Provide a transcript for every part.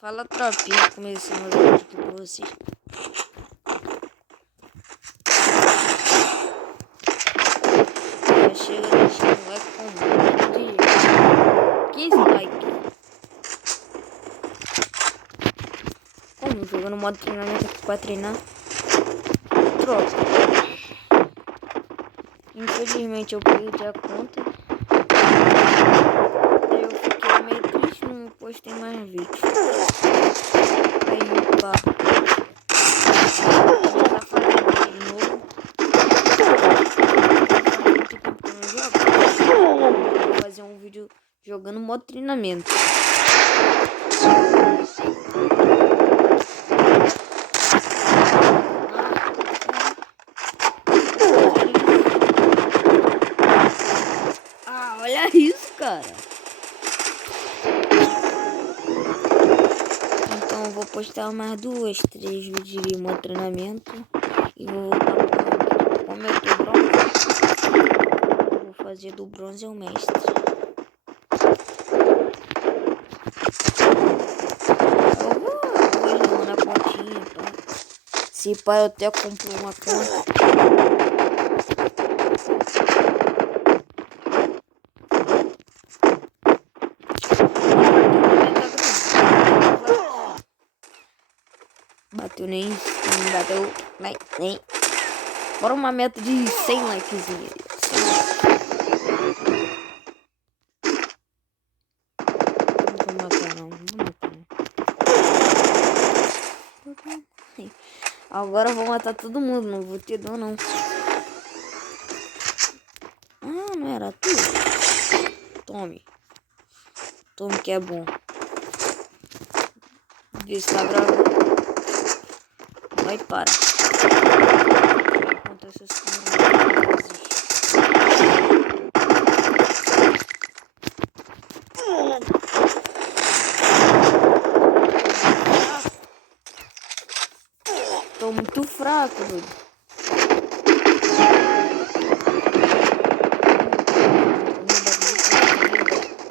Fala, tropinha, começando o vídeo aqui pra vocês. Já chega deixando um like com 15 likes. Como? Jogando modo treinamento aqui pra treinar. Troca. Infelizmente eu perdi a conta. Aí eu fiquei meio triste, não postei mais vídeo. Aí pá. Tá fazendo de novo. Muito tempo que eu não jogo. Vou fazer um vídeo jogando modo treinamento. Ah, olha isso, cara. Então eu vou postar mais 2, 3 vídeos de modo treinamento. E vou voltar pro como eu tô bronze. Eu vou fazer do bronze ao mestre. Eu vou jogando a continha, pá. Se pá, eu até compro uma conta. Bateu nem, não bateu nem. Bora uma meta de 100 likezinhos. Não vou matar não, Agora eu vou matar todo mundo, não vou ter dó não. Ah, não era tu? Tome que é bom. Vê se tá gravando. Vai, para. Acontece assim. Tô muito fraco, doido.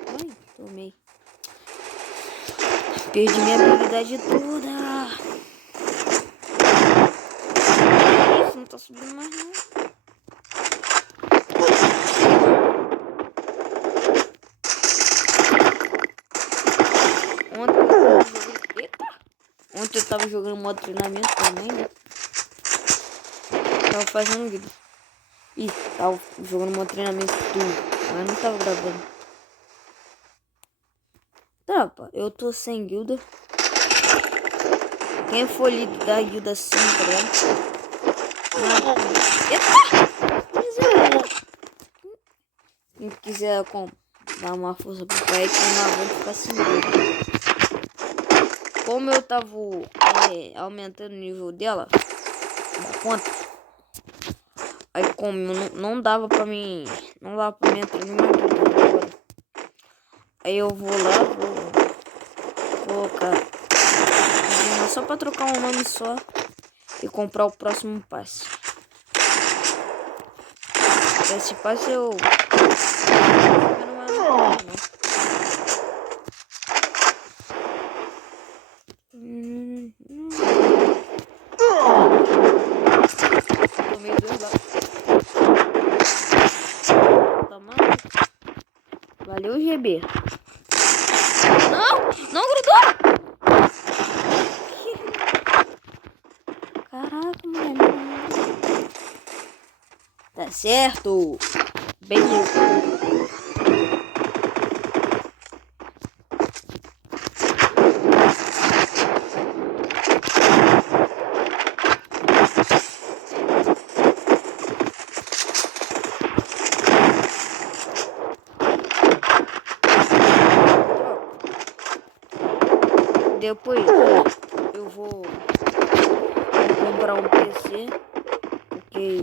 Ai, tomei. Perdi minha habilidade toda. Isso, não tá subindo mais não. Ontem eu tava jogando modo treinamento também, né? Tava fazendo vídeo. Ih, tava jogando modo treinamento tudo. Mas não tava gravando. Tropa, eu tô sem guilda. Quem for líder da guilda sim, tá ligado? Eita! Quem quiser dar uma força pro pai, que não aguenta ficar sem guilda. Como eu tava aumentando o nível dela, da conta, aí como não dava pra mim, entrar no meu guilda agora. Aí eu vou lá, vou colocar só pra trocar um nome só e comprar o próximo passe. Esse passe eu tomei 2 lá. Valeu, GB. Não grudou! Caraca, mano. Tá certo. Beleza. Depois eu vou comprar um PC, porque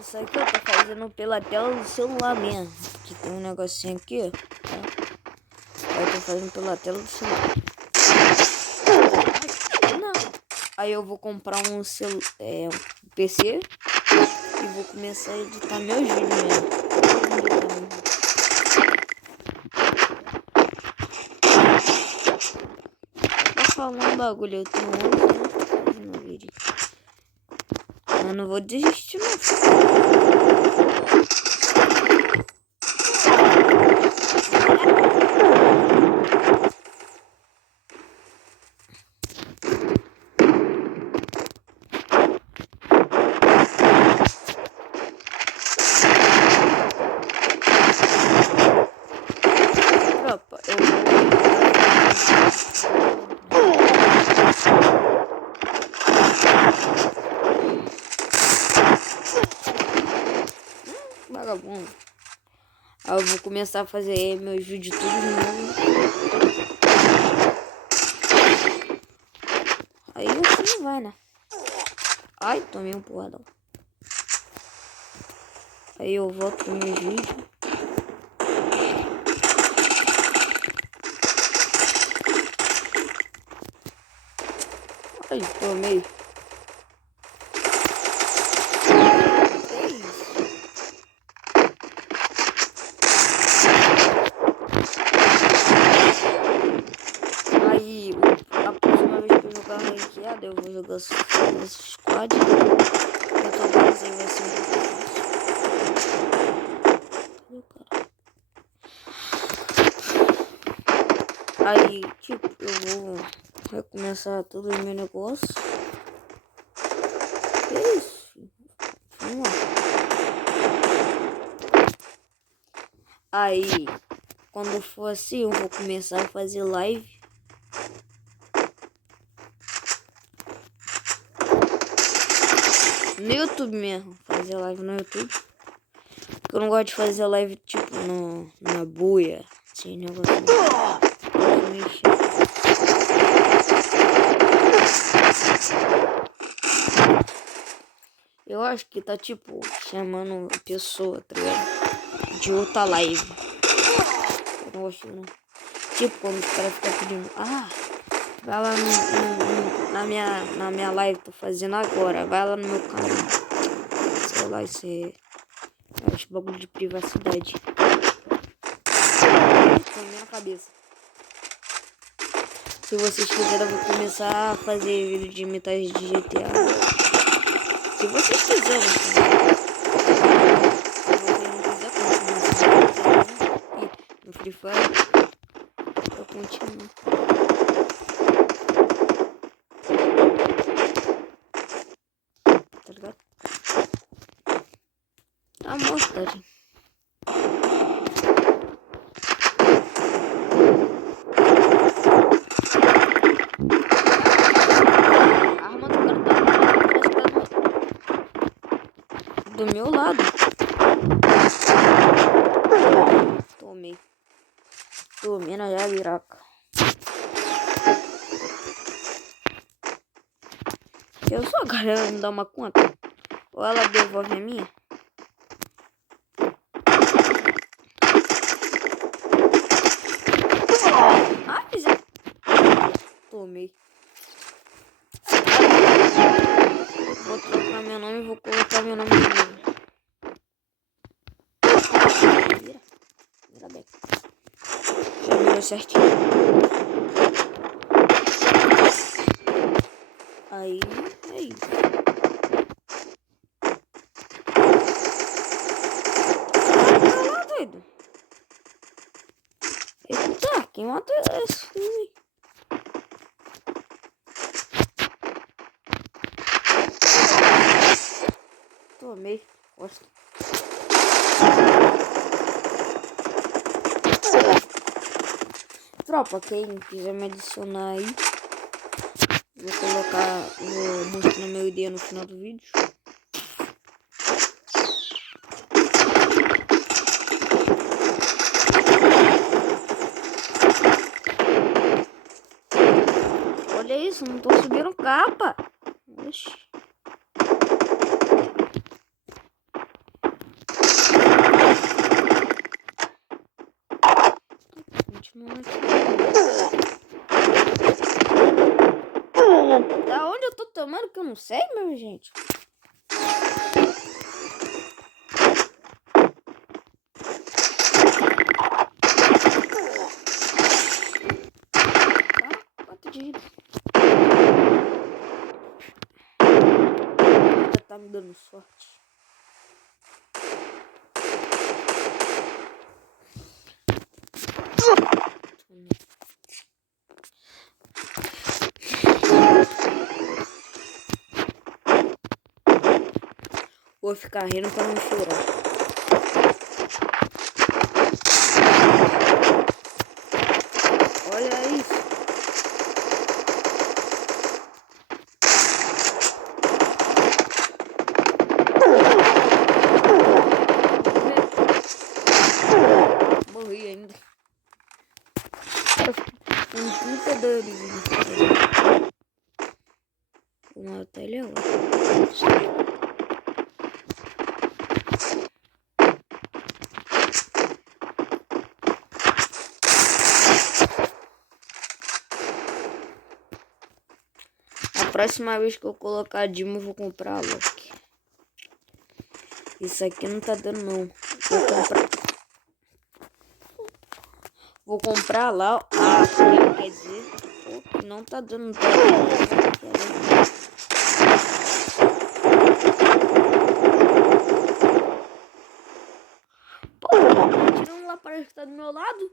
isso aqui eu tô fazendo pela tela do celular mesmo. Que tem um negocinho aqui, tá? Aí eu tô fazendo pela tela do celular. Não. Aí eu vou comprar um PC e vou começar a editar meus vídeos mesmo. falar um bagulho. Eu tenho 11 anos fazendo vídeo. Eu não vou desistir, não. Tropa, eu vou... Vagabundo. Aí eu vou começar a fazer meus vídeos tudo de novo. Aí assim vai, né? Ai, tomei um porradão. Aí eu volto com meus vídeos. Ai, tomei. Aí, a próxima vez que eu jogar ranqueada, eu vou jogar nesse squad. Eu tô pensando vai ser um pouco fácil. Aí, tipo, eu vou recomeçar todo o meu negócio. Que isso? Vamos lá. Aí, quando for assim, eu vou começar a fazer live. No YouTube mesmo, fazer live no YouTube. Porque eu não gosto de fazer live tipo na buia. Assim, negócio. Eu acho que tá tipo chamando a pessoa, tá ligado? De outra live. Eu não gosto não. Tipo quando os caras ficam pedindo, vai lá na minha live, tô fazendo agora, vai lá no meu canal. Sei lá, isso é. Eu acho bagulho de privacidade. Na minha cabeça. Se vocês quiserem, eu vou começar a fazer vídeo de metade de GTA. Se vocês quiserem, se vocês não quiserem continuar no Free Fire, eu continuo. Tá ligado? Tá morto, tadinho. A arma do cara tá do meu lado. Tomei. Tomei na jabiraca. Eu sou a galera me dá uma conta. Ou ela devolve a minha. Tomei. Vou trocar meu nome e vou colocar meu nome de novo. Vira bem. Já virou certinho. Aí, é isso. Tá lá, doido. Eita, quem matou esse filme? Tomei. Gosto. Tropa, quem quiser me adicionar aí, vou mostrar meu ID no final do vídeo. Olha isso, não tô subindo capa. Oxi. Continuando aqui. Da onde eu tô tomando que eu não sei, meu gente? Quanto de vida? vou ficar rindo pra não chorar. Olha isso. Morri ainda. Com 32 de vou matar ele agora. A próxima vez que eu colocar a Dilma, eu vou comprar a Loki. Isso aqui não tá dando não. Vou comprar lá. Quer dizer, pô, não tá dando. Pô, tirando lá, parece que tá do meu lado.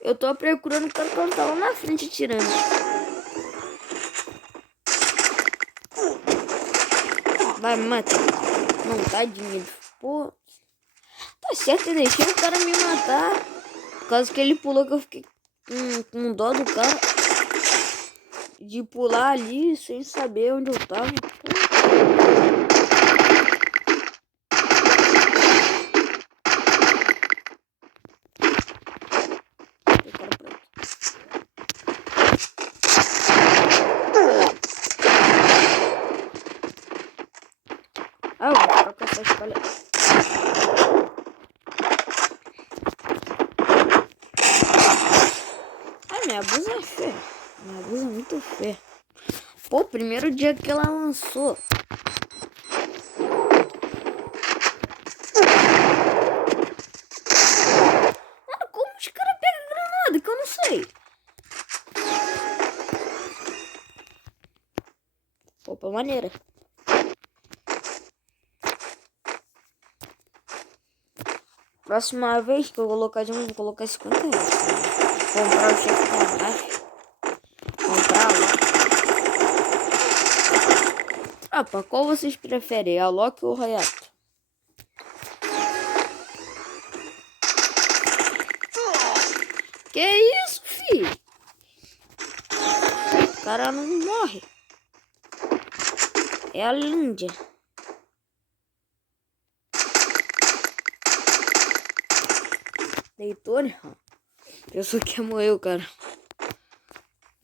Eu tô procurando o cara que tá lá na frente tirando. Vai, mata. Não, tadinho. Pô, tá certo, eu deixei o cara me matar. Por causa que ele pulou, que eu fiquei com dó do cara. De pular ali sem saber onde eu tava. Ah, eu vou ficar com essa espalha. Ai, minha blusa é feia. Minha blusa é muito feia. Pô, primeiro dia que ela lançou. Mano, como os caras pegam granada? Que eu não sei. Opa, maneira. Próxima vez que eu colocar de novo, vou colocar 50 reais. Comprar o chefe da live. Comprar a Loki. Qual vocês preferem? A Loki ou o Hayato? Que isso, filho? O cara não morre. É a Líndia. Deitou, né? Eu só que morreu, cara.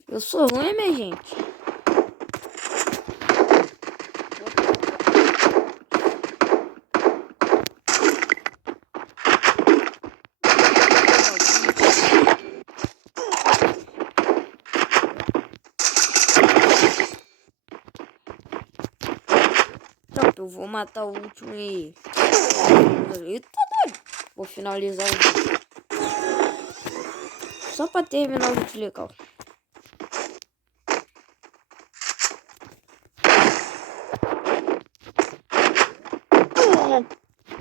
Eu sou ruim, minha gente. Pronto, eu vou matar o último e... Eita, doido. Vou finalizar o vídeo. Só pra terminar o vídeo legal.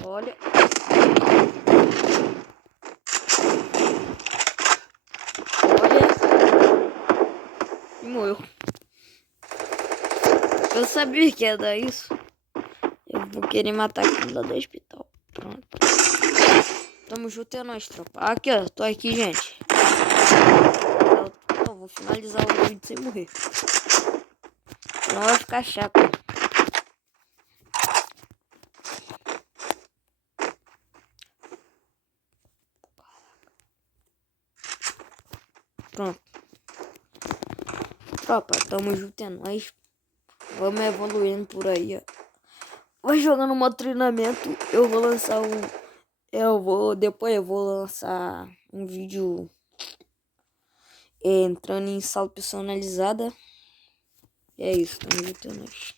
Olha. E morreu. Eu sabia que ia dar isso. Eu vou querer matar aquilo lá do hospital. Pronto. Tamo junto, é nóis, tropa. Aqui, ó. Tô aqui, gente. Eu vou finalizar o vídeo sem morrer. Não vai ficar chato. Pronto. Tropa, tamo junto, é nóis. Vamos evoluindo por aí, ó. Vai jogando um treinamento. Eu vou lançar depois eu vou lançar um vídeo entrando em sala personalizada. É isso, tamo junto, é nóis.